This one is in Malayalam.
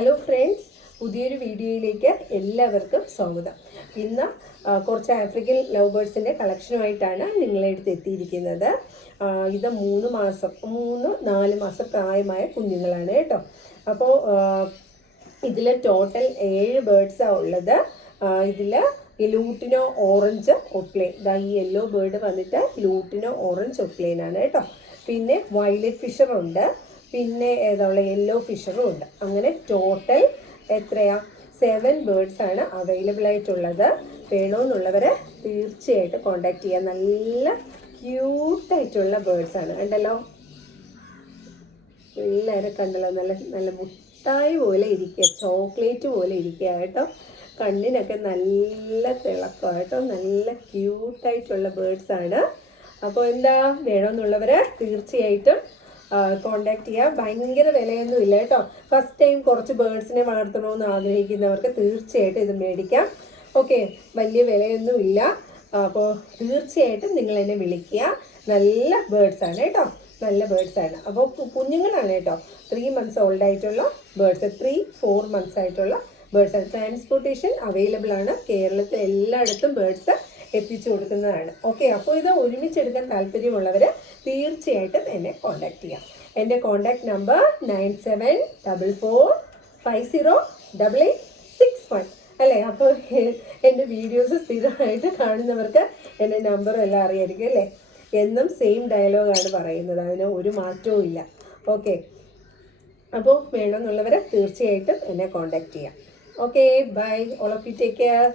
ഹലോ ഫ്രണ്ട്സ്, പുതിയൊരു വീഡിയോയിലേക്ക് എല്ലാവർക്കും സ്വാഗതം. ഇന്ന് കുറച്ച് ആഫ്രിക്കൻ ലവ് ബേർഡ്സിൻ്റെ കളക്ഷനുമായിട്ടാണ് നിങ്ങളെ അടുത്ത് എത്തിയിരിക്കുന്നത്. ഇത് 3-4 മാസം പ്രായമായ കുഞ്ഞുങ്ങളാണ് കേട്ടോ. അപ്പോൾ ഇതിൽ ടോട്ടൽ 7 ബേർഡ്സാണ് ഉള്ളത്. ഇതിൽ ലൂട്ടിനോ ഓറഞ്ച് ഒക്ലെയിൻ, ഈ യെല്ലോ ബേർഡ് വന്നിട്ട് ലൂട്ടിനോ ഓറഞ്ച് ഒക്ലെയിനാണ് കേട്ടോ. പിന്നെ വയലറ്റ് ഫിഷറുണ്ട്, പിന്നെ ഏതാ യെല്ലോ ഫിഷറും ഉണ്ട്. അങ്ങനെ ടോട്ടൽ എത്രയാ 7 ബേർഡ്സാണ് അവൈലബിൾ ആയിട്ടുള്ളത്. വേണമെന്നുള്ളവർ തീർച്ചയായിട്ടും കോണ്ടാക്ട് ചെയ്യുക. നല്ല ക്യൂട്ടായിട്ടുള്ള ബേർഡ്സാണ്. കണ്ടല്ലോ, എല്ലാവരും കണ്ടല്ലോ, നല്ല നല്ല മുട്ടായി പോലെ ഇരിക്കുക, ചോക്ലേറ്റ് പോലെ ഇരിക്കുക കേട്ടോ. കണ്ണിനൊക്കെ നല്ല തിളക്കം കേട്ടോ. നല്ല ക്യൂട്ടായിട്ടുള്ള ബേർഡ്സാണ്. അപ്പോൾ എന്താ, വേണമെന്നുള്ളവർ തീർച്ചയായിട്ടും കോണ്ടാക്ട് ചെയ്യുക. ഭയങ്കര വിലയൊന്നുമില്ല കേട്ടോ. ഫസ്റ്റ് ടൈം കുറച്ച് ബേർഡ്സിനെ വളർത്തണമെന്ന് ആഗ്രഹിക്കുന്നവർക്ക് തീർച്ചയായിട്ടും ഇത് മേടിക്കാം. ഓക്കെ, വലിയ വിലയൊന്നുമില്ല. അപ്പോൾ തീർച്ചയായിട്ടും നിങ്ങൾ എന്നെ വിളിക്കുക. നല്ല ബേർഡ്സാണ് കേട്ടോ, നല്ല ബേർഡ്സാണ്. അപ്പോൾ കുഞ്ഞുങ്ങളാണ് കേട്ടോ. 3 months ഓൾഡ് ആയിട്ടുള്ള ബേർഡ്സ്, 3-4 months ആയിട്ടുള്ള ബേർഡ്സാണ്. ട്രാൻസ്പോർട്ടേഷൻ അവൈലബിൾ ആണ്. കേരളത്തിൽ എല്ലായിടത്തും ബേർഡ്സ് എത്തിച്ചു കൊടുക്കുന്നതാണ്. ഓക്കെ, അപ്പോൾ ഇത് ഒരുമിച്ചെടുക്കാൻ താല്പര്യമുള്ളവർ തീർച്ചയായിട്ടും എന്നെ കോണ്ടാക്ട് ചെയ്യാം. എൻ്റെ കോണ്ടാക്ട് നമ്പർ 9744508861 അല്ലേ. അപ്പോൾ എൻ്റെ വീഡിയോസ് സ്ഥിരമായിട്ട് കാണുന്നവർക്ക് എൻ്റെ നമ്പറും എല്ലാം അറിയായിരിക്കും അല്ലേ. എന്നും സെയിം ഡയലോഗാണ് പറയുന്നത്, അതിന് ഒരു മാറ്റവും ഇല്ല. ഓക്കെ, അപ്പോൾ വേണമെന്നുള്ളവർ തീർച്ചയായിട്ടും എന്നെ കോണ്ടാക്ട് ചെയ്യാം. Okay, bye, all of you, take care.